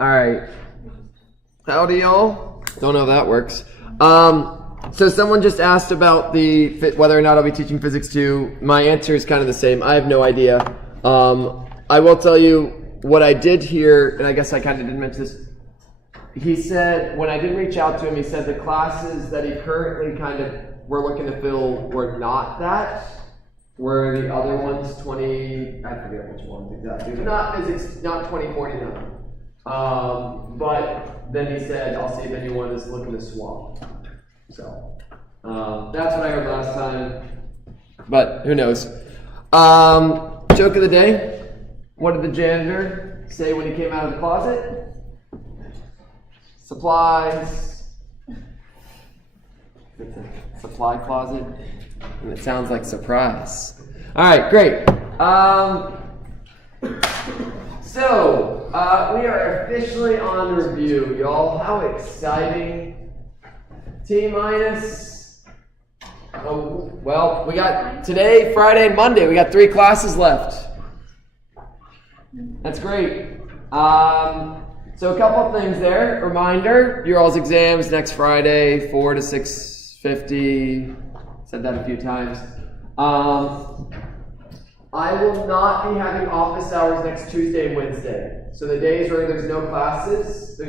Alright. Howdy, y'all. Don't know if that works. So someone just asked about whether or not I'll be teaching physics 2. My answer is kind of the same. I have no idea. I will tell you what I did hear, and I guess I kind of didn't mention this. He said, when I did reach out to him, he said the classes that he currently kind of were looking to fill were not that. Were the other ones 20, I forget which ones exactly, but not physics, not 2049. But then he said, I'll see if anyone is looking to swap. So, that's what I heard last time, but who knows. Joke of the day. What did the janitor say when he came out of the closet? Supplies. Supply closet. And it sounds like surprise. All right, great. So, we are officially on review, y'all. How exciting. T-minus. Oh, well, we got today, Friday, and Monday. We got 3 classes left. That's great. So a couple of things there. Reminder, your all's exams next Friday, 4 to 6:50. Said that a few times. I will not be having office hours next Tuesday and Wednesday. So the days where there's no classes,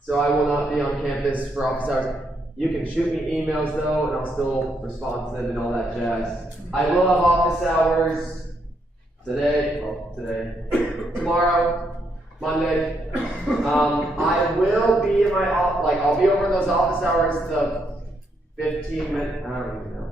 so I will not be on campus for office hours. You can shoot me emails though, and I'll still respond to them and all that jazz. I will have office hours tomorrow, Monday. I will be in my I'll be over in those office hours to 15 minutes. I don't even know.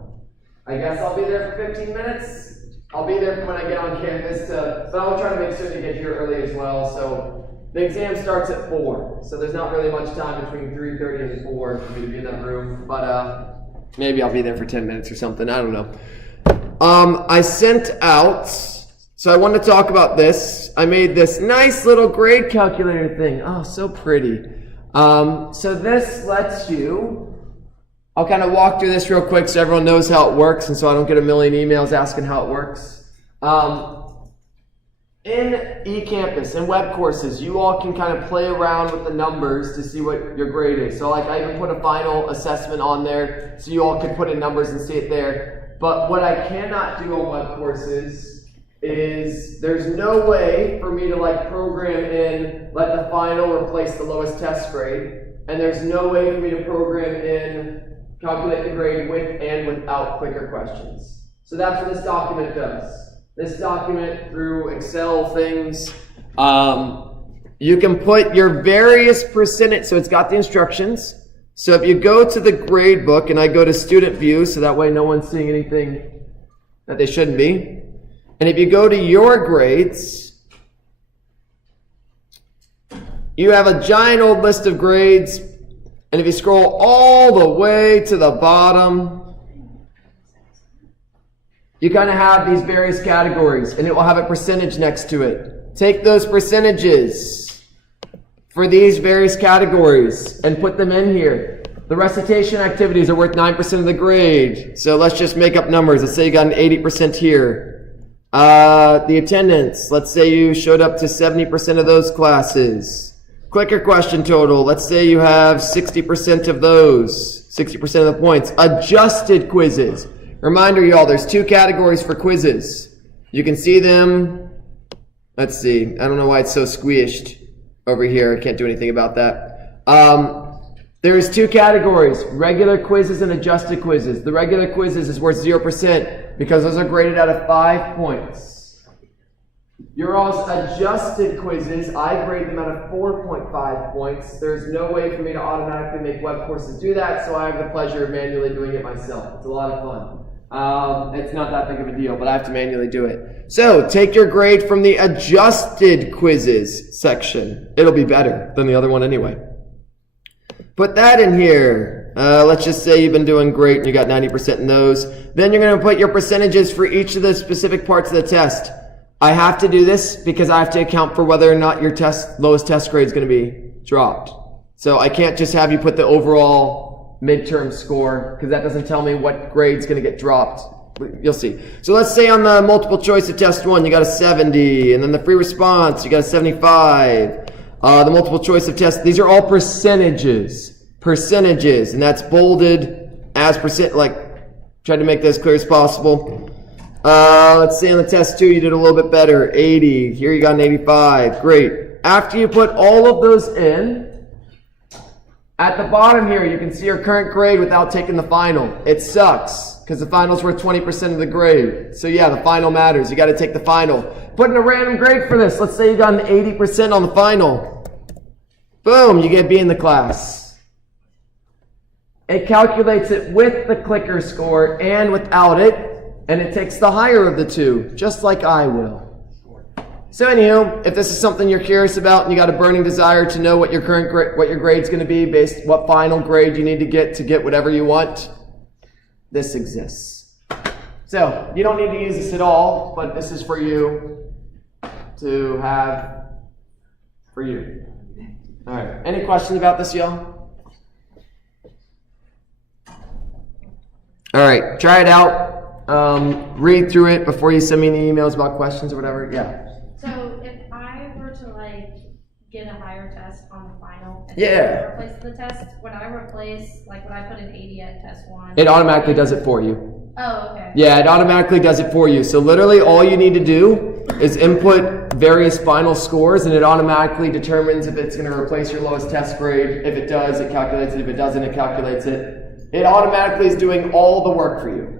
I guess I'll be there for 15 minutes. I'll be there when I get on campus but I'll try to make sure to get here early as well. So the exam starts at 4, so there's not really much time between 3:30 and 4 for me to be in that room. But maybe I'll be there for 10 minutes or something. I don't know. I sent out. So I wanted to talk about this. I made this nice little grade calculator thing. Oh, so pretty. So this lets you, I'll kind of walk through this real quick so everyone knows how it works and so I don't get a million emails asking how it works. In eCampus and web courses, you all can kind of play around with the numbers to see what your grade is. So like I even put a final assessment on there so you all can put in numbers and see it there. But what I cannot do on web courses is there's no way for me to program in let the final replace the lowest test grade, and there's no way for me to program in calculate the grade with and without clicker questions. So that's what this document does. This document through Excel things, you can put your various percentage, so it's got the instructions. So if you go to the grade book, and I go to student view, so that way no one's seeing anything that they shouldn't be. And if you go to your grades, you have a giant old list of grades. And if you scroll all the way to the bottom, you kind of have these various categories, and it will have a percentage next to it. Take those percentages for these various categories and put them in here. The recitation activities are worth 9% of the grade. So let's just make up numbers. Let's say you got an 80% here. The attendance, let's say you showed up to 70% of those classes. Clicker question total, let's say you have 60% of those, 60% of the points. Adjusted quizzes. Reminder, y'all, there's 2 categories for quizzes. You can see them. Let's see, I don't know why it's so squished over here. I can't do anything about that. There's 2 categories, regular quizzes and adjusted quizzes. The regular quizzes is worth 0% because those are graded out of 5 points. Your all's adjusted quizzes, I grade them out of 4.5 points. There's no way for me to automatically make web courses do that, so I have the pleasure of manually doing it myself. It's a lot of fun. It's not that big of a deal, but I have to manually do it. So take your grade from the adjusted quizzes section. It'll be better than the other one anyway. Put that in here. Let's just say you've been doing great and you got 90% in those. Then you're going to put your percentages for each of the specific parts of the test. I have to do this because I have to account for whether or not your lowest test grade is going to be dropped. So I can't just have you put the overall midterm score because that doesn't tell me what grade's going to get dropped. you'll see. So let's say on the multiple choice of test 1, you got a 70, and then the free response, you got a 75. The multiple choice of test, these are all percentages, and that's bolded as percent, like, tried to make that as clear as possible. Let's say on the test 2, you did a little bit better, 80, here you got an 85, great. After you put all of those in, at the bottom here, you can see your current grade without taking the final. It sucks, because the final's worth 20% of the grade. So yeah, the final matters. You got to take the final. Put in a random grade for this. Let's say you got an 80% on the final. Boom, you get B in the class. It calculates it with the clicker score and without it, and it takes the higher of the two, just like I will. So anywho, if this is something you're curious about and you got a burning desire to know what your current what your grade's going to be based what final grade you need to get whatever you want, this exists. So you don't need to use this at all, but this is for you to have for you. All right. Any questions about this, y'all? All right. Try it out. Read through it before you send me any emails about questions or whatever. Yeah. So if I were to like get a higher test on the final and replace the test, when I replace, like when I put an 80 at test 1, it automatically does it for you. Oh, okay. Yeah, it automatically does it for you. So literally all you need to do is input various final scores and it automatically determines if it's going to replace your lowest test grade. If it does, it calculates it. If it doesn't, it calculates it. It automatically is doing all the work for you.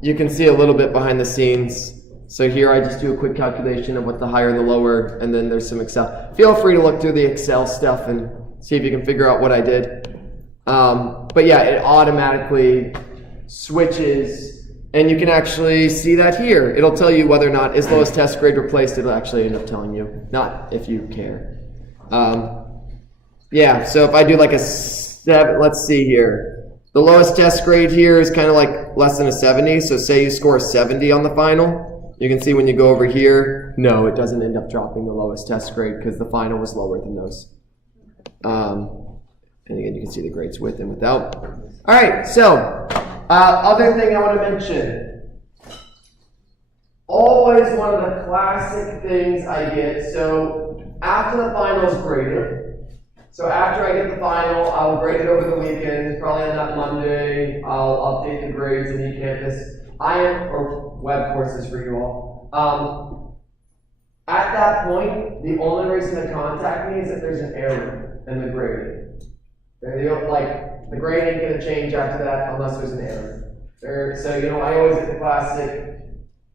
You can see a little bit behind the scenes. So here I just do a quick calculation of what the higher and the lower, and then there's some Excel. Feel free to look through the Excel stuff and see if you can figure out what I did. But yeah, it automatically switches, and you can actually see that here. It'll tell you whether or not is lowest test grade replaced. It'll actually end up telling you, not if you care. Yeah, so if I do like a 7, let's see here. The lowest test grade here is kind of like less than a 70, so say you score a 70 on the final. You can see when you go over here, no, it doesn't end up dropping the lowest test grade because the final was lower than those. And again, you can see the grades with and without. All right, so other thing I want to mention. Always one of the classic things I get. So after the final is graded, so after I get the final, I'll grade it over the weekend, probably on that Monday. I'll update the grades in eCampus. or web courses for you all. At that point, the only reason to contact me is if there's an error in the grading. The grade ain't going to change after that unless there's an error. So, I always get the classic,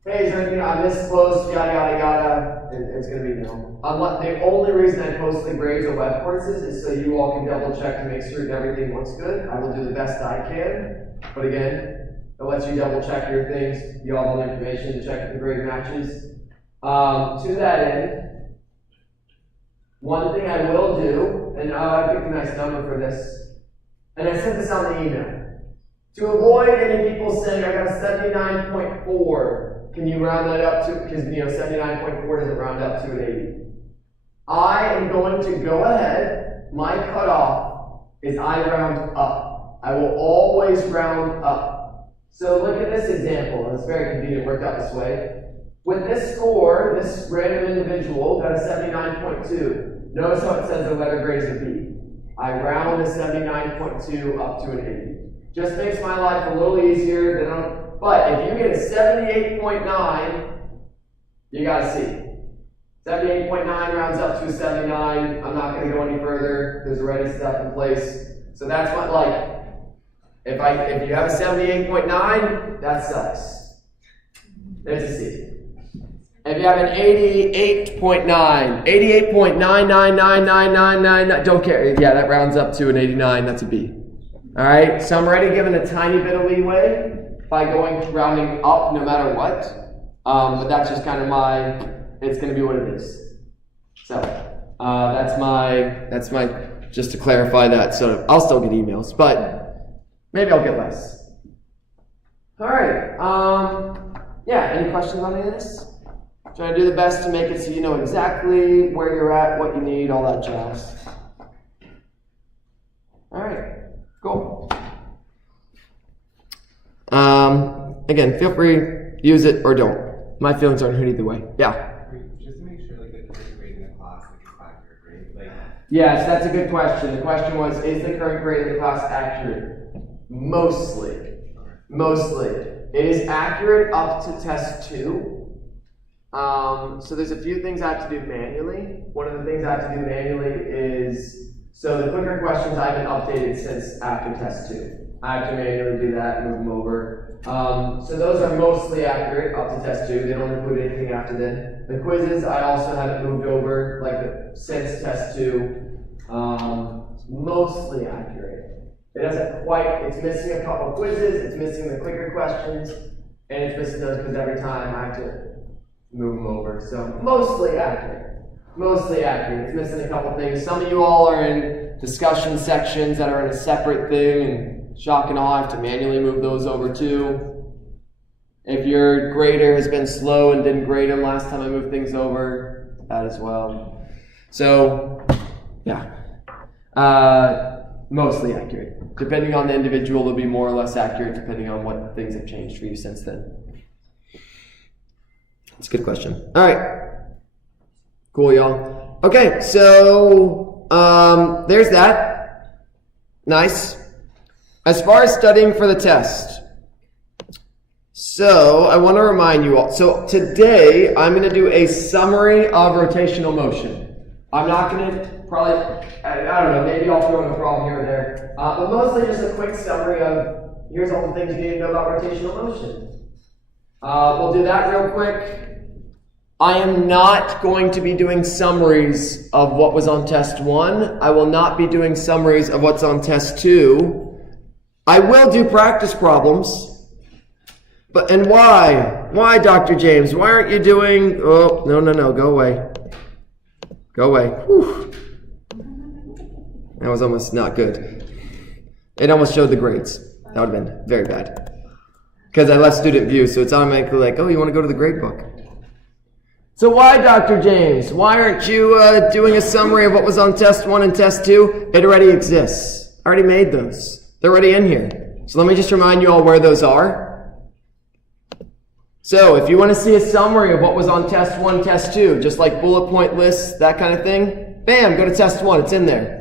hey, is there anything I missed close, yada, yada, yada. It's going to be no. The only reason I post the grades of web courses is so you all can double check to make sure that everything looks good. I will do the best I can. But again, it lets you double check your things. You all have all the information to check if the grade matches. To that end, one thing I will do, and I picked a nice number for this, and I sent this on the email. To avoid any people saying, I got a 79.4, can you round that up to, because 79.4 doesn't round up to an 80. I am going to go ahead, my cutoff is I round up. I will always round up. So look at this example, it's very convenient, it worked out this way. With this score, this random individual got a 79.2. Notice how it says the letter grade is a B. I round a 79.2 up to an 80. Just makes my life a little easier. But if you get a 78.9, you got a C. 78.9 rounds up to a 79. I'm not going to go any further. There's already stuff in place. So that's what, if you have a 78.9, that sucks. There's a C. If you have an 88.9, 88.999999, don't care. Yeah, that rounds up to an 89. That's a B. All right, so I'm already given a tiny bit of leeway by rounding up no matter what. But that's just kind of it's going to be what it is. So that's my, just to clarify that. So I'll still get emails, but maybe I'll get less. All right. Yeah, any questions on any of this? Trying to do the best to make it so you know exactly where you're at, what you need, all that jazz. All right, cool. again, feel free, use it or don't. My feelings aren't hurt either way. Yeah. Just to make sure, like, the current grade in the class is accurate, right? Like, Yes, that's a good question. The question was, is the current grade in the class accurate? Mostly. Mostly. It is accurate up to test 2. So there's a few things I have to do manually. One of the things I have to do manually is, so the clicker questions I haven't updated since after test 2. I have to manually do that and move them over. So those are mostly accurate up to test 2. They don't include anything after then. The quizzes I also haven't moved over since test 2. Mostly accurate. It doesn't quite, it's missing a couple quizzes, it's missing the clicker questions, and it's missing those because every time I have to move them over. So mostly accurate. Mostly accurate. It's missing a couple things. Some of you all are in discussion sections that are in a separate thing, and shock and awe, I have to manually move those over too. If your grader has been slow and didn't grade them last time I moved things over, that as well. So, yeah. Mostly accurate. Depending on the individual, they'll be more or less accurate depending on what things have changed for you since then. That's a good question. All right. Cool, y'all. Okay, so there's that. Nice. As far as studying for the test, so I want to remind you all. So today I'm going to do a summary of rotational motion. I'm not going to I don't know, maybe I'll throw in a problem here or there. But mostly just a quick summary of here's all the things you need to know about rotational motion. We'll do that real quick. I am not going to be doing summaries of what was on test 1. I will not be doing summaries of what's on test 2. I will do practice problems. And why? Why, Dr. James? Why aren't you doing... Oh, no, go away. Go away. Whew. That was almost not good. It almost showed the grades. That would have been very bad. Because I left student view, so it's automatically like, oh, you want to go to the grade book. So why, Dr. James? Why aren't you doing a summary of what was on test 1 and test 2? It already exists. I already made those. They're already in here. So let me just remind you all where those are. So if you want to see a summary of what was on test 1, test 2, just like bullet point lists, that kind of thing, bam, go to test 1, it's in there.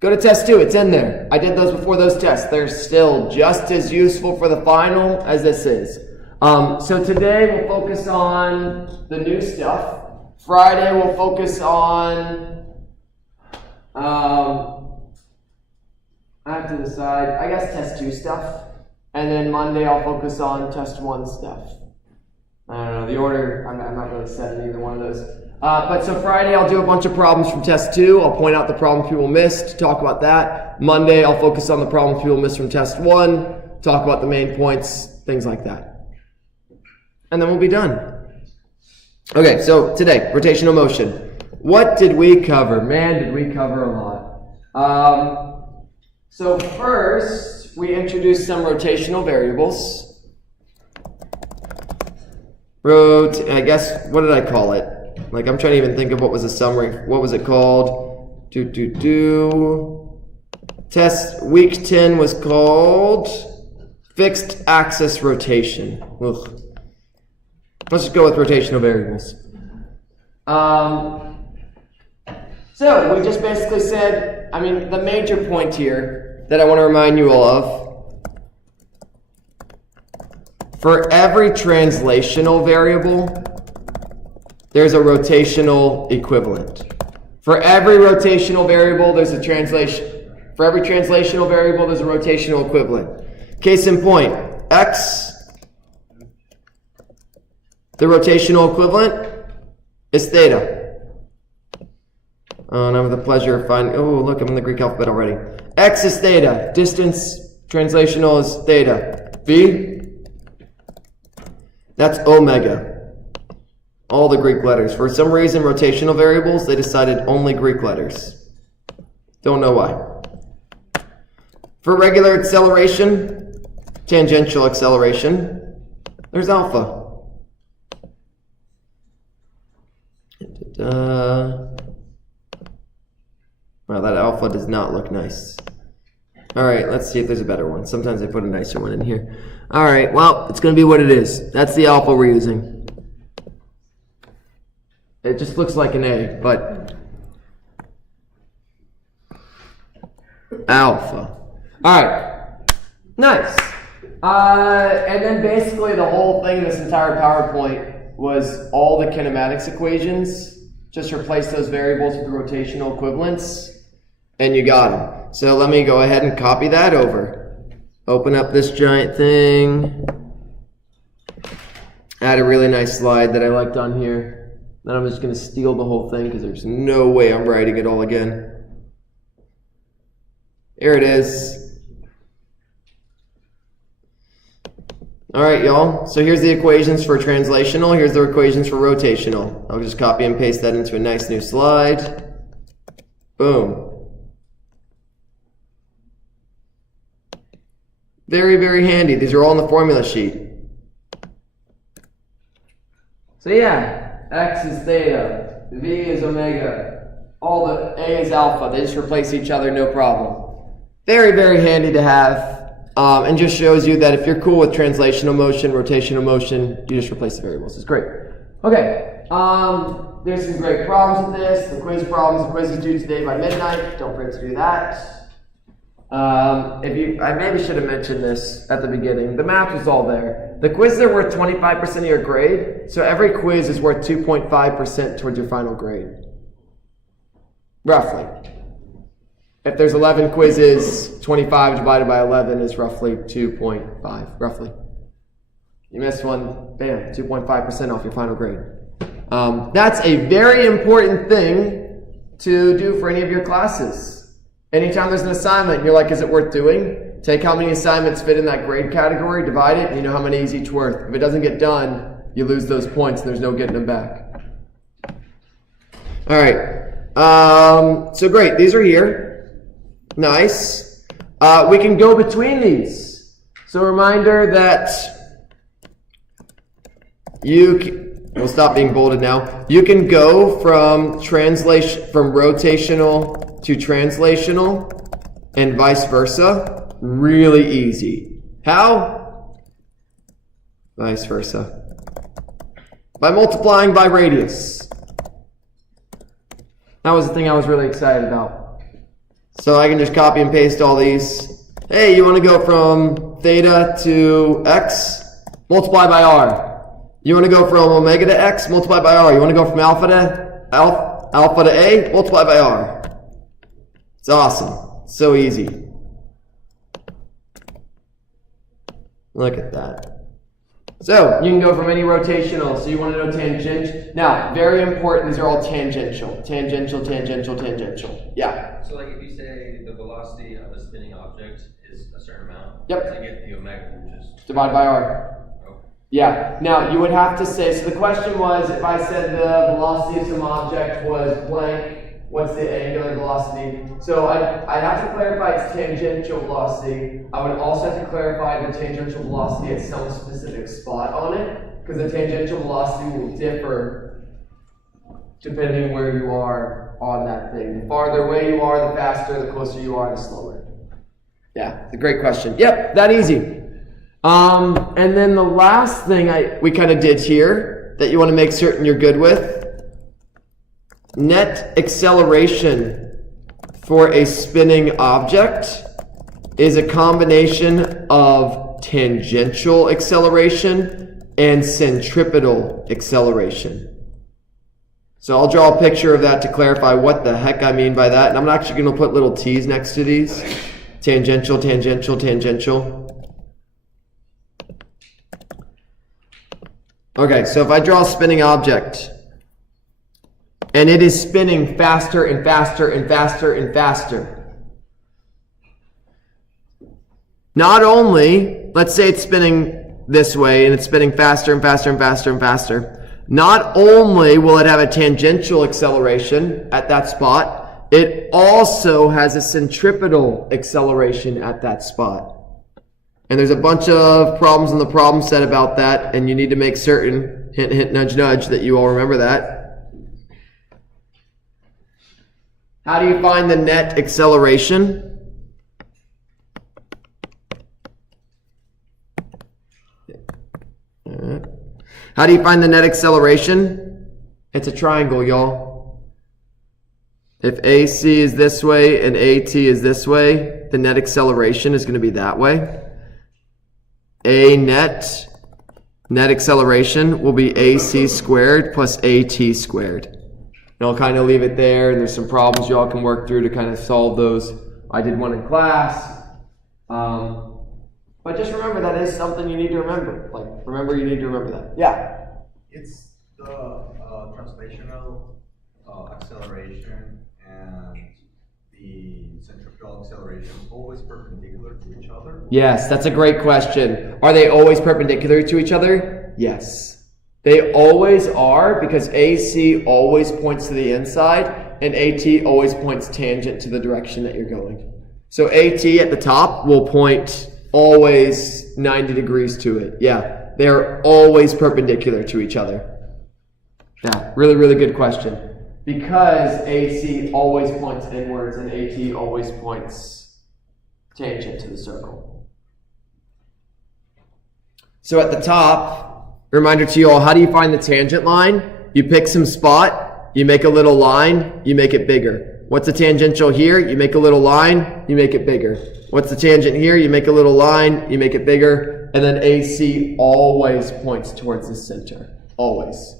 Go to test 2, it's in there. I did those before those tests. They're still just as useful for the final as this is. So today we'll focus on the new stuff. Friday we'll focus on, I have to decide, I guess test 2 stuff. And then Monday I'll focus on test 1 stuff. I don't know, the order, I'm not really set in either one of those. But so Friday I'll do a bunch of problems from test 2. I'll point out the problems people missed, talk about that. Monday I'll focus on the problems people missed from test 1, talk about the main points, things like that. And then we'll be done. Okay, so today, rotational motion. What did we cover? Man, did we cover a lot. So first, we introduced some rotational variables. I guess, what did I call it? Like, I'm trying to even think of what was a summary. What was it called? Test week 10 was called fixed axis rotation. Ugh. Let's just go with rotational variables. So we just basically said, the major point here that I want to remind you all of, for every translational variable, there's a rotational equivalent. For every rotational variable, there's a translation. For every translational variable, there's a rotational equivalent. Case in point, x, the rotational equivalent is theta. Oh, and I have the pleasure of finding, oh, look, I'm in the Greek alphabet already. X is theta. Distance, translational is theta. V, that's omega. All the Greek letters. For some reason, rotational variables, they decided only Greek letters. Don't know why. For regular acceleration, tangential acceleration, there's alpha. Well, that alpha does not look nice. All right, let's see if there's a better one. Sometimes I put a nicer one in here. All right, well, it's going to be what it is. That's the alpha we're using. It just looks like an A, but alpha. All right, nice. And then basically the whole thing, this entire PowerPoint, was all the kinematics equations. Just replace those variables with rotational equivalents, and you got them. So let me go ahead and copy that over. Open up this giant thing. Add a really nice slide that I liked on here. Then I'm just going to steal the whole thing because there's no way I'm writing it all again. Here it is. All right, y'all. So here's the equations for translational. Here's the equations for rotational. I'll just copy and paste that into a nice new slide. Boom. Very, very handy. These are all in the formula sheet. So yeah, X is theta, V is omega, all the A is alpha. They just replace each other, no problem. Very, very handy to have. And just shows you that if you're cool with translational motion, rotational motion, you just replace the variables. It's great. Okay. There's some great problems with this. The quiz problems, the quiz is due today by midnight. Don't forget to do that. I maybe should have mentioned this at the beginning. The math was all there. The quizzes are worth 25% of your grade, so every quiz is worth 2.5% towards your final grade. Roughly. If there's 11 quizzes, 25 divided by 11 is roughly 2.5, roughly. You missed one, bam, 2.5% off your final grade. That's a very important thing to do for any of your classes. Anytime there's an assignment, you're like, is it worth doing? Take how many assignments fit in that grade category, divide it, and you know how many is each worth. If it doesn't get done, you lose those points, and there's no getting them back. All right, so great, these are here. Nice. We can go between these. So a reminder that we'll stop being bolded now. You can go from rotational to translational and vice versa. Really easy. How? Vice versa. By multiplying by radius. That was the thing I was really excited about. So I can just copy and paste all these. Hey, you want to go from theta to x? Multiply by r. You want to go from omega to x? Multiply by r. You want to go from alpha to a? Multiply by r. It's awesome. So easy. Look at that. So you can go from any rotational. So you want to know tangent. Now, very important, these are all tangential. Tangential, tangential, tangential. Yeah. So like if you say the velocity of a spinning object is a certain amount, yep. to get the omega, you just divide by r. Okay. Yeah. Now you would have to say, so the question was, if I said the velocity of some object was blank, what's the angular velocity? So I'd have to clarify its tangential velocity. I would also have to clarify the tangential velocity at some specific spot on it, because the tangential velocity will differ depending where you are on that thing. The farther away you are, the faster. The closer you are, the slower. Yeah, it's a great question. Yep, that easy. And then the last thing we kind of did here that you want to make certain you're good with, net acceleration for a spinning object is a combination of tangential acceleration and centripetal acceleration. So I'll draw a picture of that to clarify what the heck I mean by that. And I'm actually going to put little t's next to these. Tangential, tangential, tangential. Okay, so if I draw a spinning object, and it is spinning faster and faster and faster and faster. Not only, let's say it's spinning this way and it's spinning faster and faster and faster and faster. Not only will it have a tangential acceleration at that spot, it also has a centripetal acceleration at that spot. And there's a bunch of problems in the problem set about that, and you need to make certain, hint, hint, nudge, nudge, that you all remember that. How do you find the net acceleration? Alright. How do you find the net acceleration? It's a triangle, y'all. If AC is this way and AT is this way, the net acceleration is going to be that way. A net acceleration will be AC squared plus AT squared. And I'll kind of leave it there, and there's some problems y'all can work through to kind of solve those. I did one in class. But just remember that is something you need to remember. Like, remember you need to remember that. Yeah? It's the translational acceleration and the centrifugal acceleration always perpendicular to each other? Yes, that's a great question. Are they always perpendicular to each other? Yes. They always are, because AC always points to the inside and AT always points tangent to the direction that you're going. So AT at the top will point always 90 degrees to it. Yeah, they're always perpendicular to each other. Yeah, really, really good question. Because AC always points inwards and AT always points tangent to the circle. So at the top, reminder to you all, how do you find the tangent line? You pick some spot, you make a little line, you make it bigger. What's the tangential here? You make a little line, you make it bigger. What's the tangent here? You make a little line, you make it bigger. And then AC always points towards the center. Always.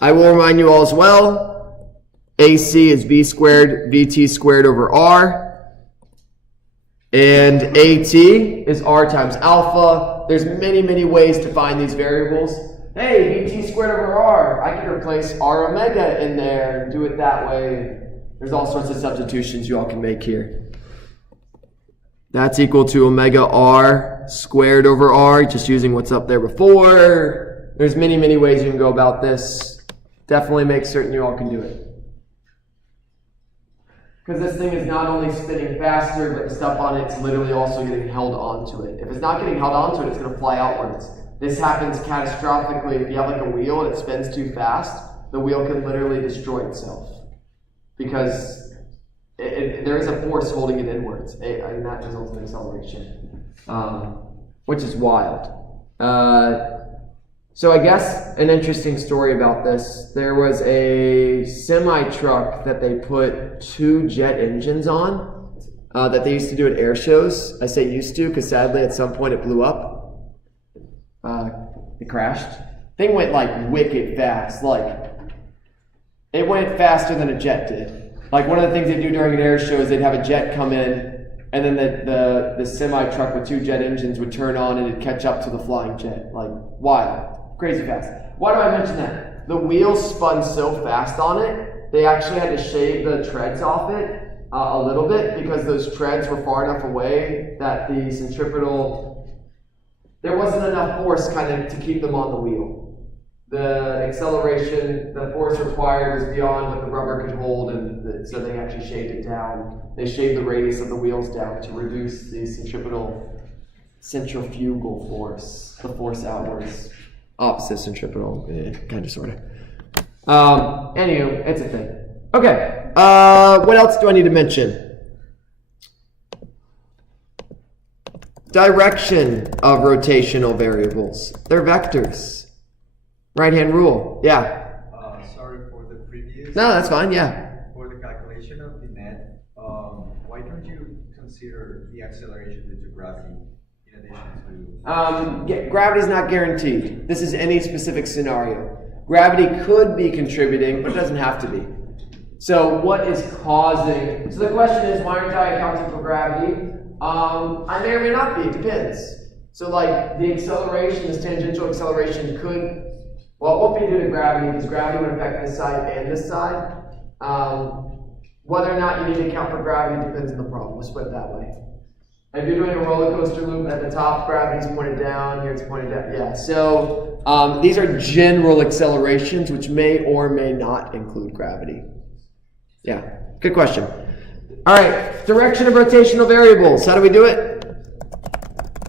I will remind you all as well, AC is V squared, VT squared over R. And AT is R times alpha. There's many, many ways to find these variables. Hey, VT squared over R. I can replace R omega in there and do it that way. There's all sorts of substitutions you all can make here. That's equal to omega R squared over R, just using what's up there before. There's many, many ways you can go about this. Definitely make certain you all can do it. Because this thing is not only spinning faster, but the stuff on it's literally also getting held onto it. If it's not getting held onto it, it's going to fly outwards. This happens catastrophically if you have like a wheel and it spins too fast, the wheel can literally destroy itself. Because there is a force holding it inwards, and that results in acceleration, which is wild. So I guess an interesting story about this, there was a semi-truck that they put 2 jet engines on that they used to do at air shows. I say used to because sadly at some point it blew up. It crashed. Thing went like wicked fast. Like, it went faster than a jet did. Like, one of the things they do during an air show is they'd have a jet come in, and then the semi-truck with 2 jet engines would turn on and it'd catch up to the flying jet. Like, wild. Crazy fast. Why do I mention that? The wheels spun so fast on it, they actually had to shave the treads off it a little bit because those treads were far enough away that the centripetal, there wasn't enough force kind of to keep them on the wheel. The acceleration, the force required was beyond what the rubber could hold, and so they actually shaved it down. They shaved the radius of the wheels down to reduce the centrifugal force, the force outwards. Opposite centripetal, kind of, sort of. Anywho, it's a thing. Okay, what else do I need to mention? Direction of rotational variables. They're vectors. Right-hand rule, yeah. Sorry for the previous. No, that's fine, yeah. For the calculation of the net, why don't you consider the acceleration due to gravity in addition to... Gravity's not guaranteed. This is any specific scenario. Gravity could be contributing, but it doesn't have to be. So what is causing... So the question is, why aren't I accounting for gravity? I may or may not be, it depends. So like the acceleration, this tangential acceleration could... Well, it won't be due to gravity, because gravity would affect this side and this side. Whether or not you need to account for gravity depends on the problem. Let's put it that way. If you're doing a roller coaster loop at the top, gravity's pointed down, here it's pointed down. Yeah, so these are general accelerations, which may or may not include gravity. Yeah, good question. All right, direction of rotational variables. How do we do it?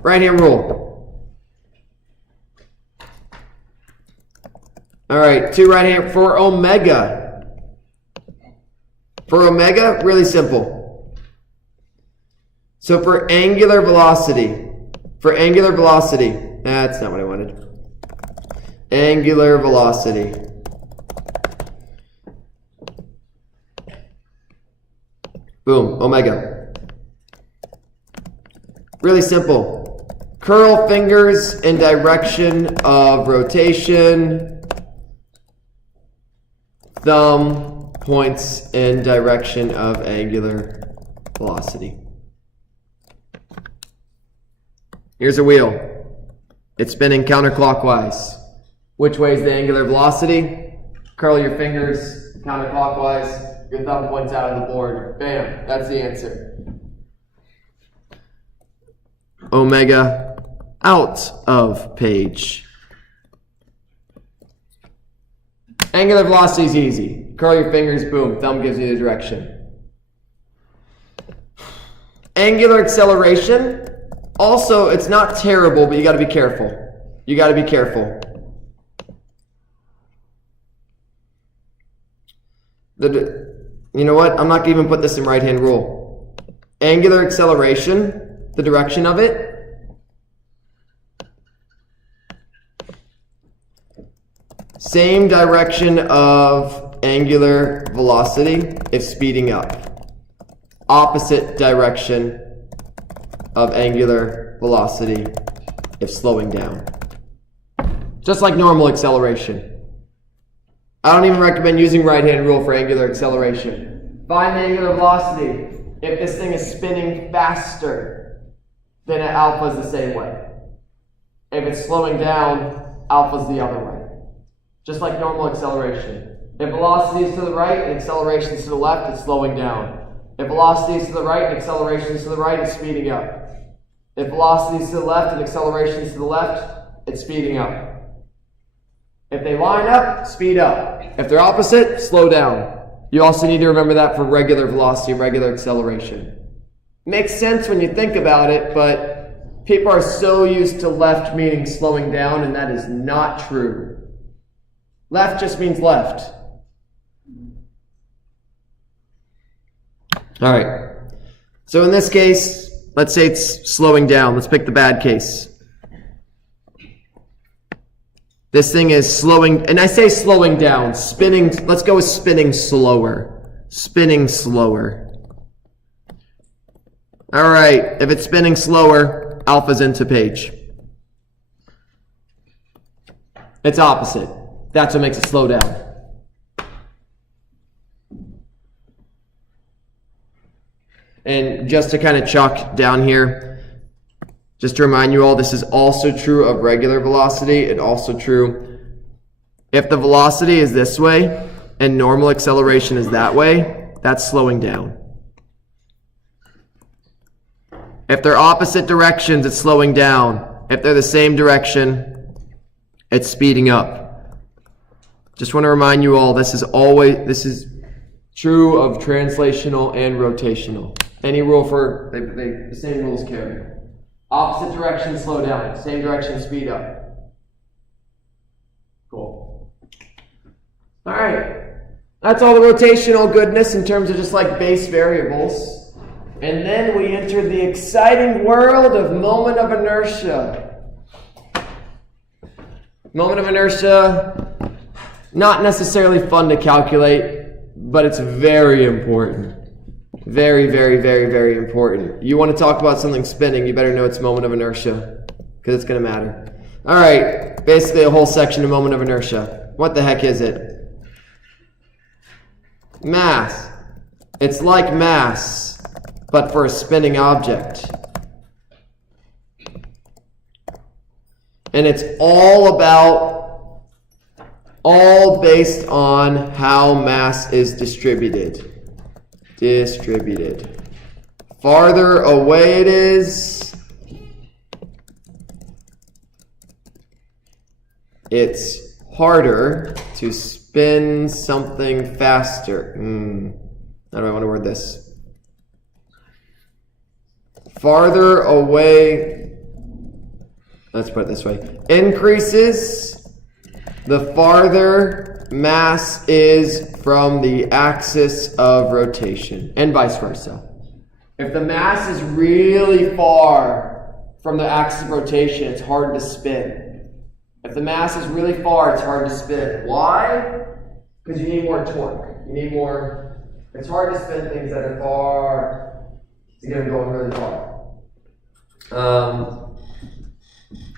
Right-hand rule. All right, 2 right-hand for omega. For omega, really simple. So for angular velocity, That's not what I wanted. Angular velocity. Boom, omega. Really simple. Curl fingers in direction of rotation. Thumb points in direction of angular velocity. Here's a wheel. It's spinning counterclockwise. Which way is the angular velocity? Curl your fingers counterclockwise. Your thumb points out on the board. Bam, that's the answer. Omega out of page. Angular velocity is easy. Curl your fingers, boom, thumb gives you the direction. Angular acceleration, also, it's not terrible, but you gotta be careful. You gotta be careful. You know what? I'm not gonna even put this in right-hand rule. Angular acceleration, the direction of it, same direction of angular velocity if speeding up. Opposite direction of angular velocity if slowing down. Just like normal acceleration. I don't even recommend using right-hand rule for angular acceleration. Find the angular velocity if this thing is spinning faster, then alpha is the same way. If it's slowing down, alpha is the other way. Just like normal acceleration. If velocity is to the right and acceleration is to the left, it's slowing down. If velocity is to the right and acceleration is to the right, it's speeding up. If velocity is to the left and acceleration is to the left, it's speeding up. If they line up, speed up. If they're opposite, slow down. You also need to remember that for regular velocity, regular acceleration. Makes sense when you think about it, but people are so used to left meaning slowing down, and that is not true. Left just means left. All right. So in this case, let's say it's slowing down. Let's pick the bad case. This thing is slowing, and I say slowing down, spinning, let's go with spinning slower. Spinning slower. All right, if it's spinning slower, alpha's into page. It's opposite. That's what makes it slow down. And just to kind of chalk down here, just to remind you all, this is also true of regular velocity and also true if the velocity is this way and normal acceleration is that way, that's slowing down. If they're opposite directions, it's slowing down. If they're the same direction, it's speeding up. Just want to remind you all, this is true of translational and rotational. Any rule for, the same rules carry. Opposite direction, slow down. Same direction, speed up. Cool. All right. That's all the rotational goodness in terms of just like base variables. And then we enter the exciting world of moment of inertia. Moment of inertia, not necessarily fun to calculate, but it's very important. Very, very, very, very important. You want to talk about something spinning, you better know it's moment of inertia, because it's going to matter. All right, basically a whole section of moment of inertia. What the heck is it? Mass. It's like mass, but for a spinning object. And it's all based on how mass is distributed. Farther away it is, it's harder to spin something faster. How do I want to word this? Farther away, let's put it this way, increases the farther mass is from the axis of rotation, and vice versa. If the mass is really far from the axis of rotation, it's hard to spin. If the mass is really far, it's hard to spin. Why? Because you need more torque. You need more. It's hard to spin things that are far to get them going really far.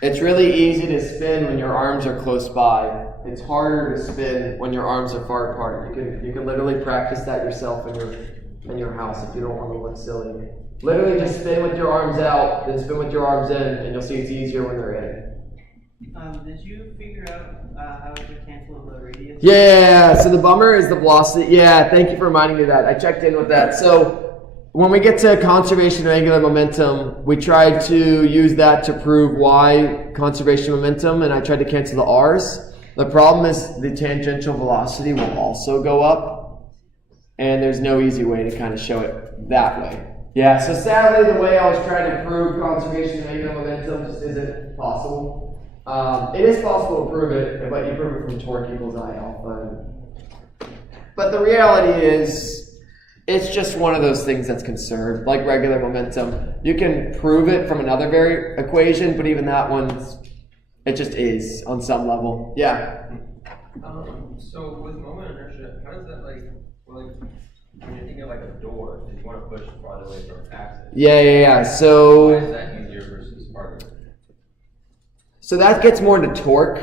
It's really easy to spin when your arms are close by. It's harder to spin when your arms are far apart. You can literally practice that yourself in your house if you don't want to look silly. Literally just spin with your arms out, then spin with your arms in, and you'll see it's easier when they're in. Did you figure out how to cancel the radius? Yeah, so the bummer is the velocity. Yeah, thank you for reminding me of that. I checked in with that. So when we get to conservation of angular momentum, we tried to use that to prove why conservation of momentum, and I tried to cancel the r's. The problem is the tangential velocity will also go up, and there's no easy way to kind of show it that way. Yeah, so sadly the way I was trying to prove conservation of angular momentum just isn't possible. It is possible to prove it, but you prove it from torque equals I alpha. But the reality is, it's just one of those things that's conserved, like regular momentum. You can prove it from another equation, but even that one, it just is on some level. Yeah? So with moment inertia, how does that when you're thinking of like a door, if you want to push farther away from axis? Yeah. So why is that easier versus harder? So that gets more into torque.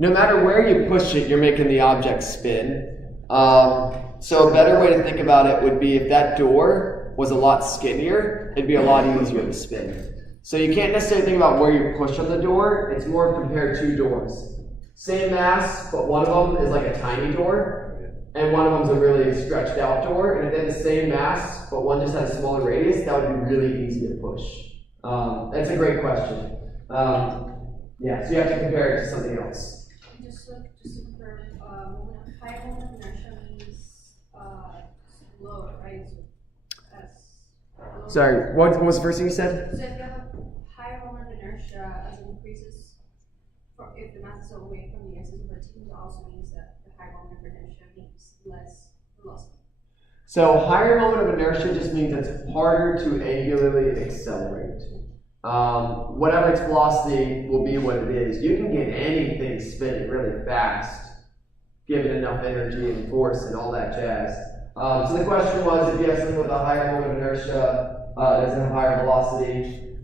No matter where you push it, you're making the object spin. So a better way to think about it would be if that door was a lot skinnier, it'd be a lot easier to spin. So you can't necessarily think about where you push on the door. It's more compare two doors. Same mass, but one of them is like a tiny door, and one of them's a really stretched out door. And if they have the same mass, but one just has a smaller radius, that would be really easy to push. That's a great question. Yeah, so you have to compare it to something else. Just to confirm, high moment of inertia means slow, right? Sorry, what was the first thing you said? So if you have a higher moment of inertia as it increases, if the mass is away from the axis of rotation, it also means that the higher moment of inertia means less velocity. So higher moment of inertia just means it's harder to angularly accelerate. Whatever its velocity will be what it is. You can get anything spinning really fast, given enough energy and force and all that jazz. So the question was, if you have something with a higher moment of inertia, does it have higher velocity?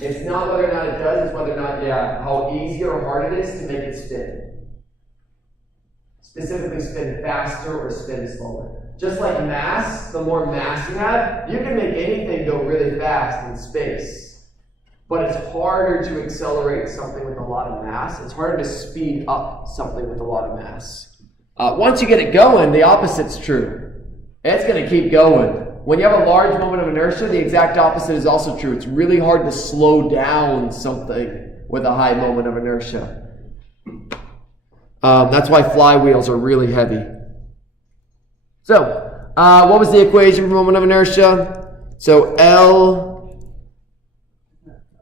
It's not whether or not it does, it's whether or not, how easy or hard it is to make it spin. Specifically spin faster or spin slower. Just like mass, the more mass you have, you can make anything go really fast in space. But it's harder to accelerate something with a lot of mass. It's harder to speed up something with a lot of mass. Once you get it going, the opposite's true. It's going to keep going. When you have a large moment of inertia, the exact opposite is also true. It's really hard to slow down something with a high moment of inertia. That's why flywheels are really heavy. So, what was the equation for moment of inertia? So L...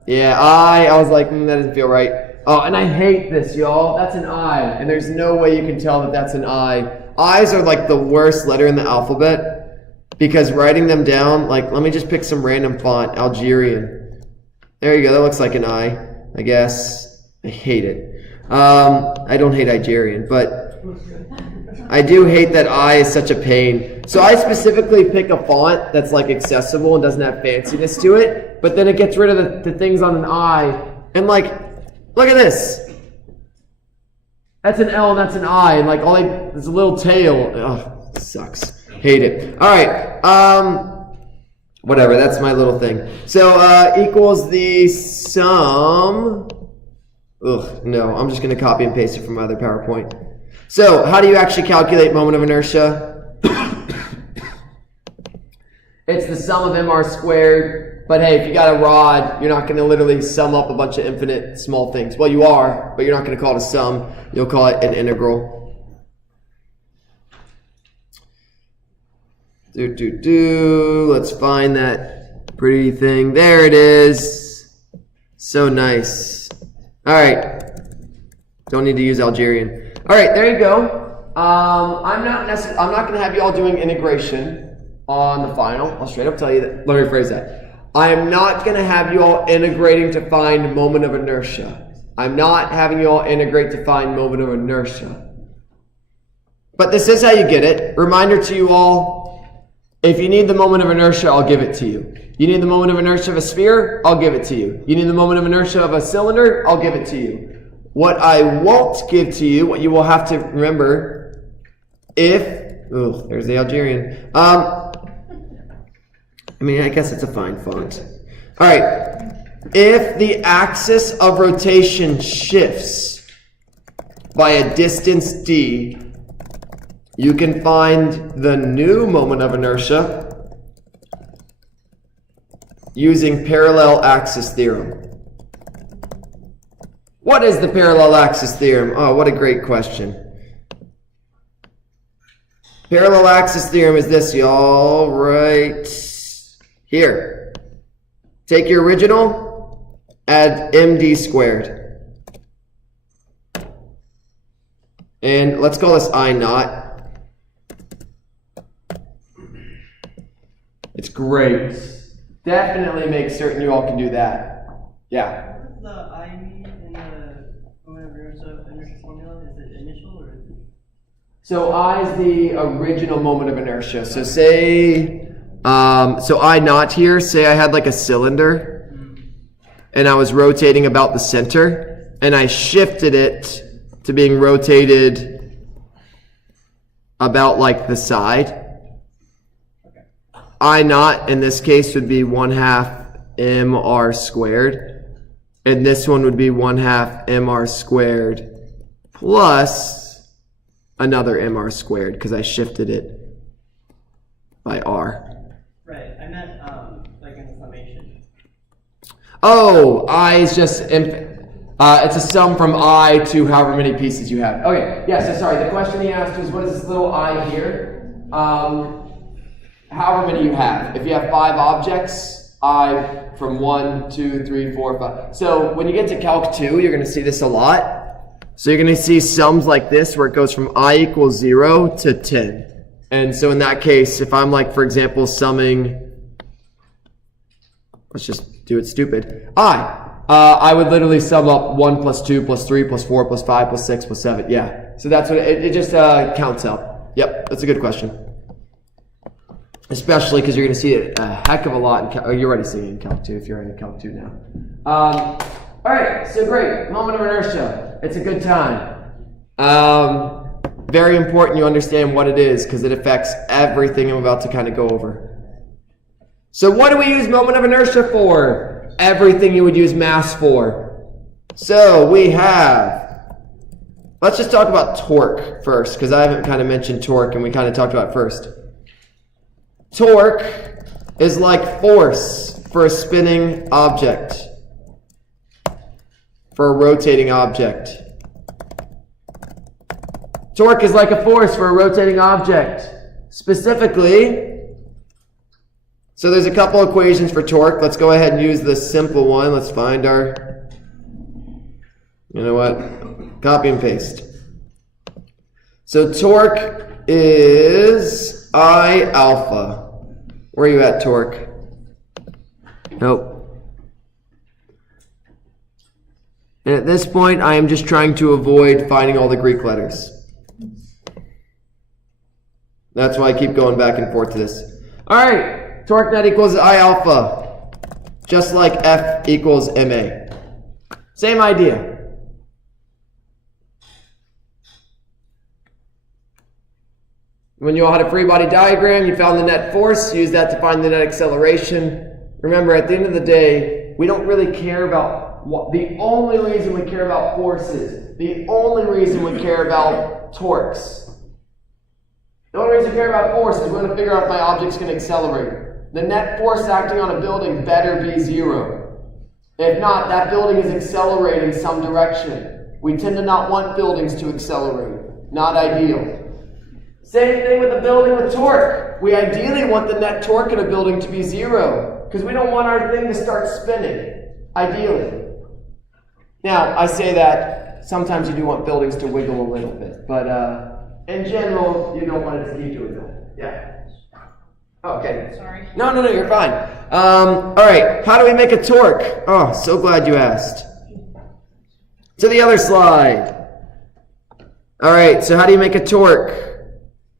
Yeah, I was like, that doesn't feel right. Oh, and I hate this, y'all. That's an I, and there's no way you can tell that that's an I. I's are like the worst letter in the alphabet, because writing them down, let me just pick some random font, Algerian. There you go, that looks like an I guess. I hate it. I don't hate Algerian, but I do hate that I is such a pain. So I specifically pick a font that's accessible and doesn't have fanciness to it, but then it gets rid of the things on an I, and look at this. That's an L and that's an I, and there's a little tail. Ugh, it sucks. Hate it. Alright, whatever, that's my little thing. So, equals the sum. Ugh, no, I'm just going to copy and paste it from my other PowerPoint. So, how do you actually calculate moment of inertia? It's the sum of mr squared, but hey, if you got a rod, you're not going to literally sum up a bunch of infinite small things. Well, you are, but you're not going to call it a sum. You'll call it an integral. Let's find that pretty thing. There it is. So nice. All right. Don't need to use Algerian. All right, there you go. I'm not going to have you all doing integration on the final. I'll straight up tell you that. Let me rephrase that. I am not going to have you all integrating to find moment of inertia. I'm not having you all integrate to find moment of inertia. But this is how you get it. Reminder to you all, if you need the moment of inertia, I'll give it to you. You need the moment of inertia of a sphere, I'll give it to you. You need the moment of inertia of a cylinder, I'll give it to you. What I won't give to you, what you will have to remember, there's the Algerian. I guess it's a fine font. All right. If the axis of rotation shifts by a distance d, you can find the new moment of inertia using parallel axis theorem. What is the parallel axis theorem? Oh, what a great question. Parallel axis theorem is this, y'all, right here. Take your original, add md squared. And let's call this I naught. It's great. Definitely make certain you all can do that. Yeah. What does the I mean in the moment of inertia formula? Is it initial or is it? So I is the original moment of inertia. So say, so I naught here, say I had like a cylinder and I was rotating about the center and I shifted it to being rotated about like the side. I naught in this case would be 1/2 mr squared. And this one would be 1/2 mr squared plus another mr squared because I shifted it by r. Right, I meant like in the summation. Oh, I is just, it's a sum from I to however many pieces you have. Okay, yeah, so sorry, the question he asked was what is this little I here? However many you have. If you have 5 objects, I from 1, 2, 3, 4, 5. So when you get to Calc 2, you're going to see this a lot. So you're going to see sums like this where it goes from I equals 0 to 10. And so in that case, if I'm like, for example, summing, let's just do it stupid, I would literally sum up 1 plus 2 plus 3 plus 4 plus 5 plus 6 plus 7. Yeah. So that's what it just counts up. Yep, that's a good question. Especially because you're going to see it a heck of a lot in you're already seeing it in Calc 2 if you're in Calc 2 now. All right, so great. Moment of inertia. It's a good time. Very important you understand what it is because it affects everything I'm about to kind of go over. So what do we use moment of inertia for? Everything you would use mass for. So we have, let's just talk about torque first because I haven't kind of mentioned torque and we kind of talked about it first. Torque is like force for a spinning object, for a rotating object. Torque is like a force for a rotating object. Specifically, so there's a couple equations for torque. Let's go ahead and use the simple one. Let's find our, you know what, copy and paste. So torque is I alpha. Where are you at, torque? Nope. And at this point, I am just trying to avoid finding all the Greek letters. That's why I keep going back and forth to this. All right, torque net equals I alpha, just like F equals ma. Same idea. When you all had a free body diagram, you found the net force, use that to find the net acceleration. Remember, at the end of the day, we don't really care about what, the only reason we care about forces, the only reason we care about torques. The only reason we care about force is we want to figure out if my object's going to accelerate. The net force acting on a building better be 0. If not, that building is accelerating some direction. We tend to not want buildings to accelerate. Not ideal. Same thing with a building with torque. We ideally want the net torque in a building to be 0 because we don't want our thing to start spinning, ideally. Now, I say that sometimes you do want buildings to wiggle a little bit, but in general, you don't want it to keep doing that. Yeah. Okay. Sorry. No, you're fine. All right, how do we make a torque? Oh, so glad you asked. To the other slide. All right, so how do you make a torque?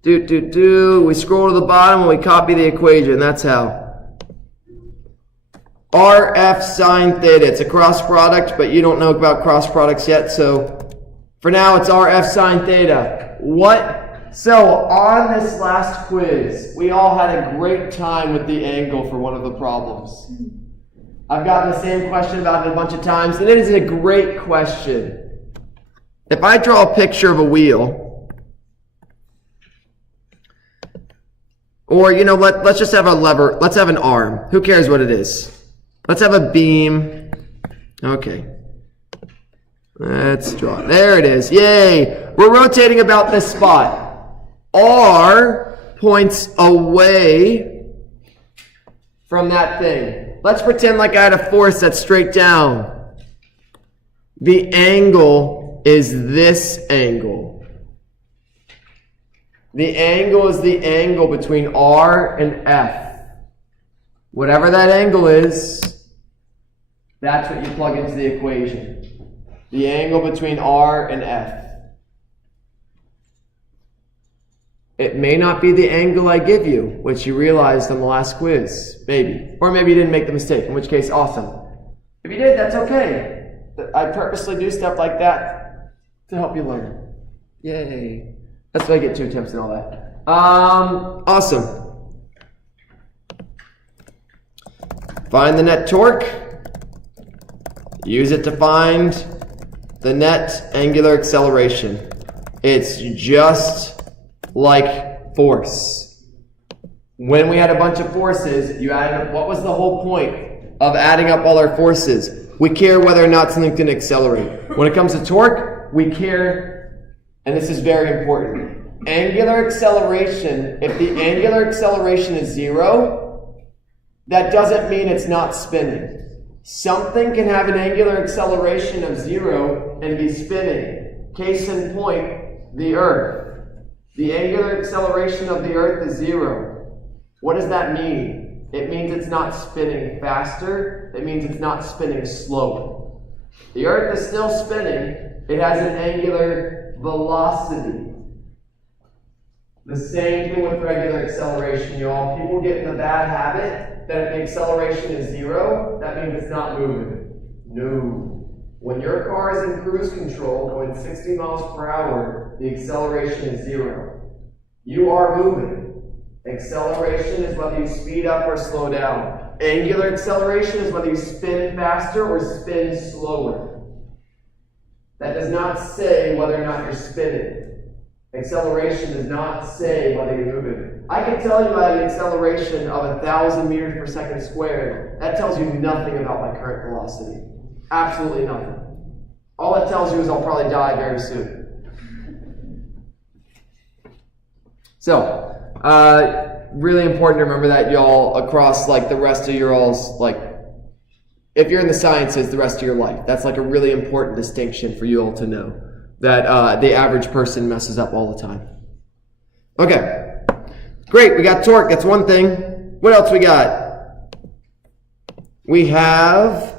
We scroll to the bottom and we copy the equation. That's how. RF sine theta. It's a cross product, but you don't know about cross products yet, so for now it's RF sine theta. What? So on this last quiz, we all had a great time with the angle for one of the problems. I've gotten the same question about it a bunch of times, and it is a great question. If I draw a picture of a wheel, or, let's just have a lever. Let's have an arm. Who cares what it is? Let's have a beam. Okay. Let's draw it. There it is. Yay! We're rotating about this spot. R points away from that thing. Let's pretend like I had a force that's straight down. The angle is this angle. The angle is the angle between R and F. Whatever that angle is, that's what you plug into the equation. The angle between R and F. It may not be the angle I give you, which you realized on the last quiz. Maybe. Or maybe you didn't make the mistake, in which case, awesome. If you did, that's okay. I purposely do stuff like that to help you learn. Yay. That's why I get 2 attempts and all that. Awesome. Find the net torque. Use it to find the net angular acceleration. It's just like force. When we had a bunch of forces, you added up. What was the whole point of adding up all our forces? We care whether or not something can accelerate. When it comes to torque, we care. And this is very important. Angular acceleration, if the angular acceleration is 0, that doesn't mean it's not spinning. Something can have an angular acceleration of 0 and be spinning. Case in point, the Earth. The angular acceleration of the Earth is 0. What does that mean? It means it's not spinning faster. It means it's not spinning slower. The Earth is still spinning. It has an angular velocity. The same thing with regular acceleration, y'all. People get in the bad habit that if the acceleration is 0, that means it's not moving. No. When your car is in cruise control going 60 miles per hour, the acceleration is 0. You are moving. Acceleration is whether you speed up or slow down. Angular acceleration is whether you spin faster or spin slower. That does not say whether or not you're spinning. Acceleration does not say whether you're moving. I can tell you I have an acceleration of 1,000 meters per second squared. That tells you nothing about my current velocity. Absolutely nothing. All that tells you is I'll probably die very soon. So, really important to remember that, y'all, across like the rest of your all's, like, if you're in the sciences the rest of your life. That's like a really important distinction for you all to know. That the average person messes up all the time. Okay. Great, we got torque. That's one thing. What else we got? We have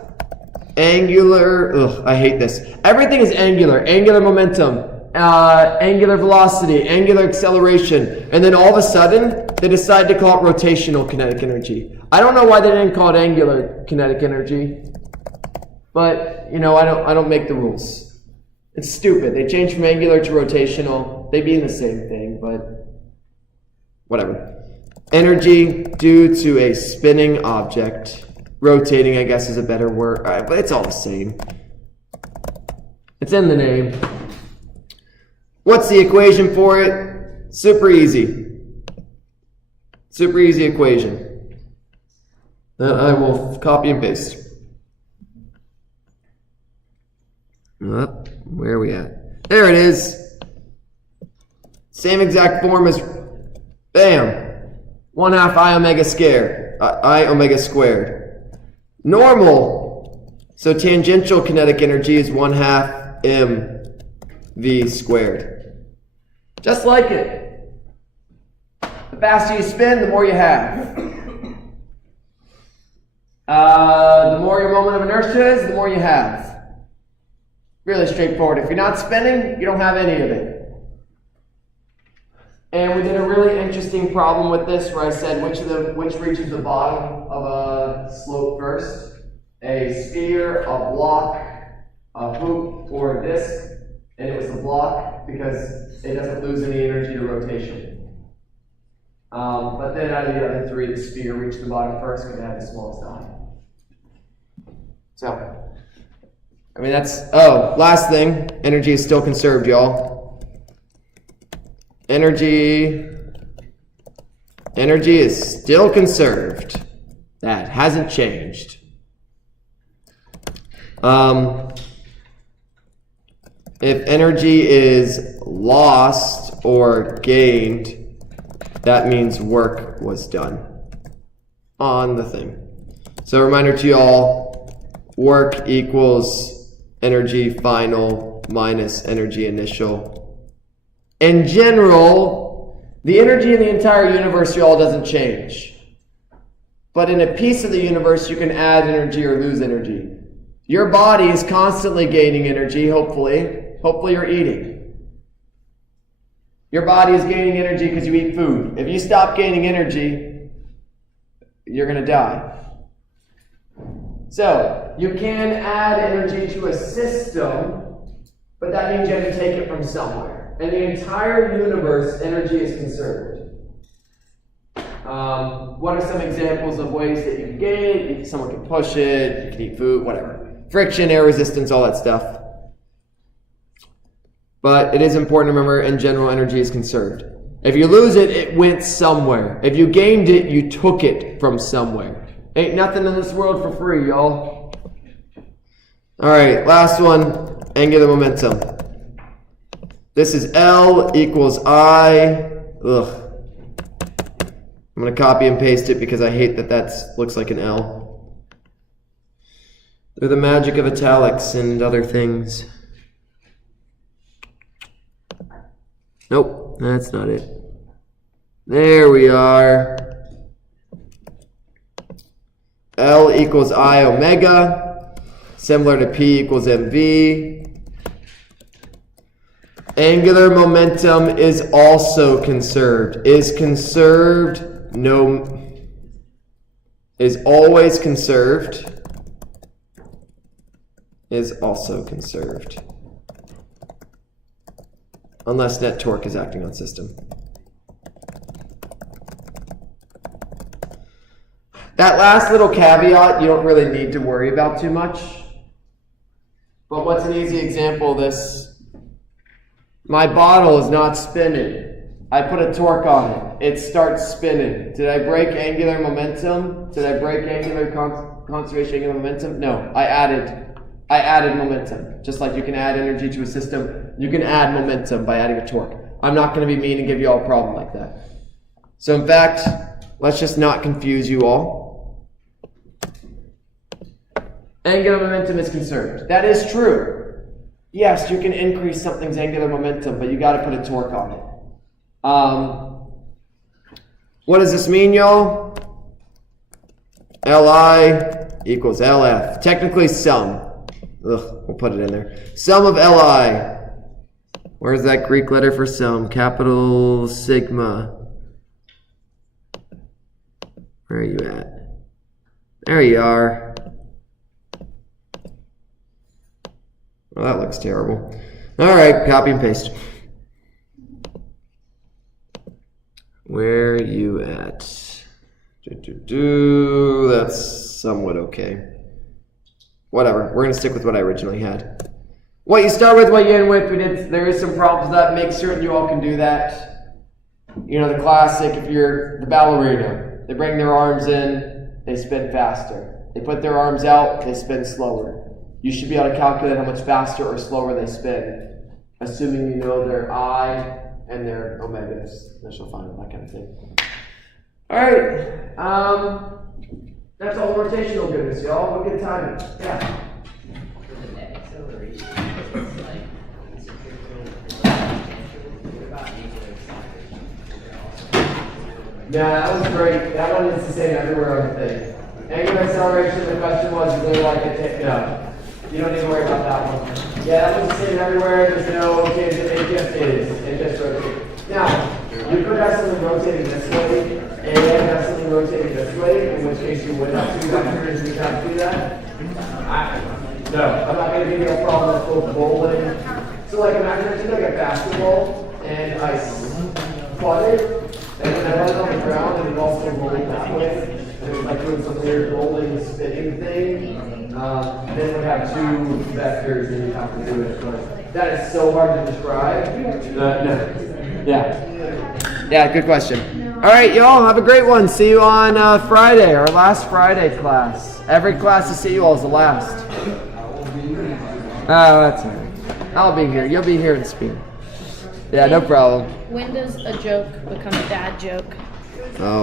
angular, I hate this. Everything is angular. Angular momentum, angular velocity, angular acceleration. And then all of a sudden, they decide to call it rotational kinetic energy. I don't know why they didn't call it angular kinetic energy. But, I don't make the rules. It's stupid. They changed from angular to rotational. They mean the same thing, but whatever. Energy due to a spinning object. Rotating, I guess, is a better word, but it's all the same. It's in the name. What's the equation for it? Super easy. Super easy equation. That I will copy and paste. Where are we at? There it is. Same exact form as, bam, 1/2 I omega squared. Normal. So tangential kinetic energy is 1/2 mv squared. Just like it. The faster you spin, the more you have. The more your moment of inertia is, the more you have. Really straightforward. If you're not spinning, you don't have any of it. And we did a really interesting problem with this where I said which reaches the bottom of a slope first. A sphere, a block, a hoop, or a disc. And it was the block because it doesn't lose any energy to rotation. But then out of the other three, the sphere reached the bottom first because it had the smallest eye. So, I mean last thing, energy is still conserved, y'all. Energy is still conserved. That hasn't changed. If energy is lost or gained, that means work was done on the thing. So a reminder to y'all, work equals energy final minus energy initial. In general, the energy in the entire universe, y'all, doesn't change. But in a piece of the universe, you can add energy or lose energy. Your body is constantly gaining energy, hopefully. Hopefully you're eating. Your body is gaining energy because you eat food. If you stop gaining energy, you're going to die. So, you can add energy to a system, but that means you have to take it from somewhere. In the entire universe, energy is conserved. What are some examples of ways that you can gain it? Someone can push it, you can eat food, whatever. Friction, air resistance, all that stuff. But it is important to remember, in general, energy is conserved. If you lose it, it went somewhere. If you gained it, you took it from somewhere. Ain't nothing in this world for free, y'all. Alright, last one, angular momentum. This is L equals I. Ugh. I'm going to copy and paste it because I hate that looks like an L. They're the magic of italics and other things. Nope, that's not it. There we are. L equals I omega, similar to P equals mv. Angular momentum is also conserved. Is conserved, no, is always conserved, is also conserved. Unless net torque is acting on system. That last little caveat you don't really need to worry about too much. But what's an easy example of this? My bottle is not spinning. I put a torque on it. It starts spinning. Did I break angular momentum? Did I break angular conservation angular momentum? No, I added momentum. Just like you can add energy to a system, you can add momentum by adding a torque. I'm not going to be mean and give you all a problem like that. So in fact, let's just not confuse you all. Angular momentum is conserved. That is true. Yes, you can increase something's angular momentum, but you got to put a torque on it. What does this mean, y'all? Li equals Lf. Technically sum. Ugh, we'll put it in there. Sum of Li. Where's that Greek letter for sum? Capital sigma. Where are you at? There you are. Well, that looks terrible. Alright, copy and paste. Where are you at? That's somewhat okay. Whatever, we're going to stick with what I originally had. What you start with, what you end with, there is some problems with that. Make certain you all can do that. You know, the classic, if you're the ballerina, they bring their arms in, they spin faster. They put their arms out, they spin slower. You should be able to calculate how much faster or slower they spin, assuming you know their I and their omegas, initial final, that kind of thing. Alright, that's all the rotational goodness, y'all. What good timing. Yeah. For the net acceleration, it's like, it's a what about angular acceleration? Is there also Yeah, that was great. That one is the same everywhere on the thing. Angular acceleration, the question was, is there like a tick? No. You don't need to worry about that one. Yeah, that was the same everywhere. There's no change. It just is. It just rotates. Now, you could have something rotating this way, and have something rotating this way, in which case you would have two vectors and you can't do that. No, I'm not going to give you a problem with both bowling. So like imagine it's like a basketball, and I spun it, and then I let it on the ground, and it also rolled that way. And it's like doing some weird rolling, spinning thing. Then we have two vectors, and you have to do it. But that is so hard to describe. No. Yeah, good question. All right, y'all, have a great one. See you on Friday, our last Friday class. Every class to see you all is the last. Oh, that's all right. I'll be here. You'll be here in Spain. Yeah, no problem. When does a joke become a dad joke? Oh.